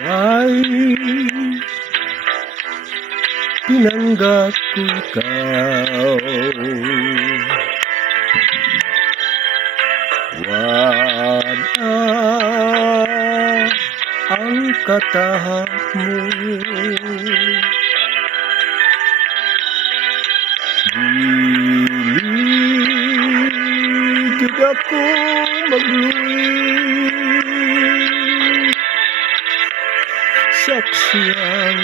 Ay, pinanggap ko ikaw. Wala ang katahak mo. Diligid ako magluwid. Saksi ang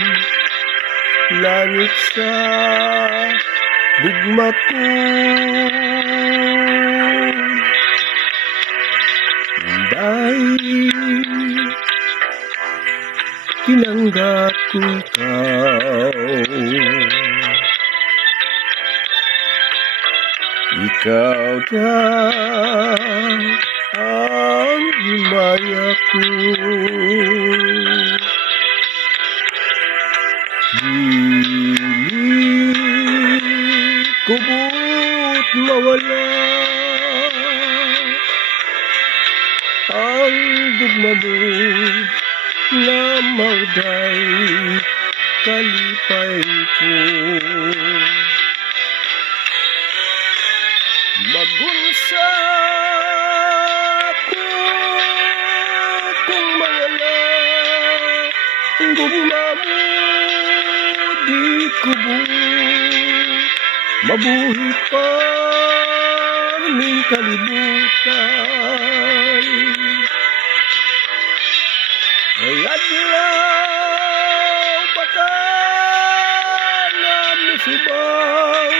langit sa gugma ko. Dahil tinanggap ko ikaw. Ikaw daw ang himaya ko. Dilig kubot mawala ang gugma mo na mauday kalipay ko. Magunsa ko kung mawala ang gugma mo, di kubot mabuhi pa aming kalibutan. Ay adlaw baka na musubang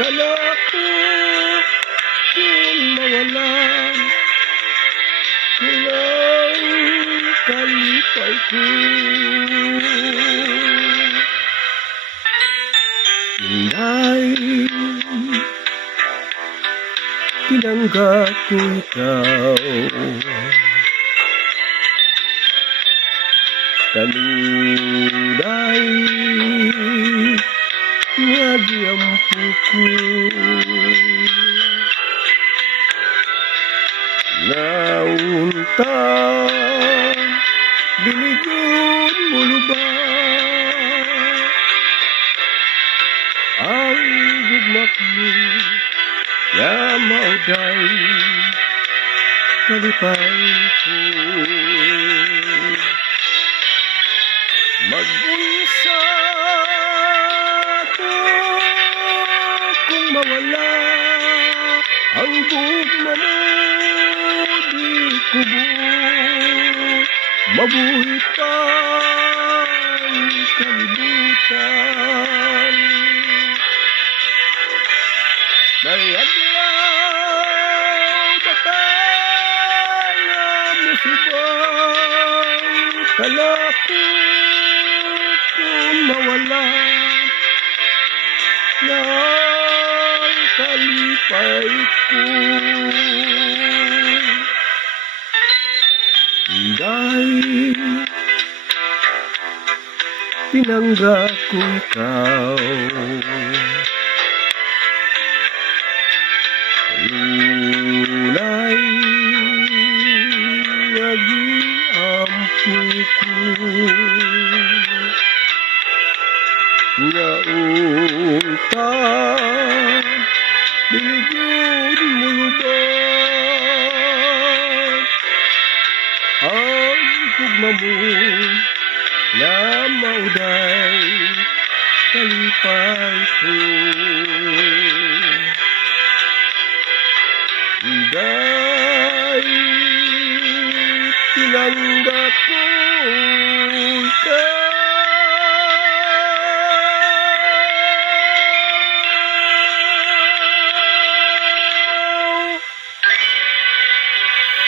kalako kung mawala kulang kalipay ko. Inday, tinanggap ko ikaw. Kanunay nga giampo ko. Naunta diligid mo lubak ang gugmak mo na mauday kalipay ko. Magunsa ko kung mawala ang gugma mo, di kubot mabuhi pa ang kalibutan. May adlaw baka na musubang kalako kung mawala ng kalipay ko. Dahil pinanggap ko ikaw. Ulay nagiampo ko. Naunta diligid mo lubak ang gugma mo na mauday kalipay ko. Dahil tinanggap ko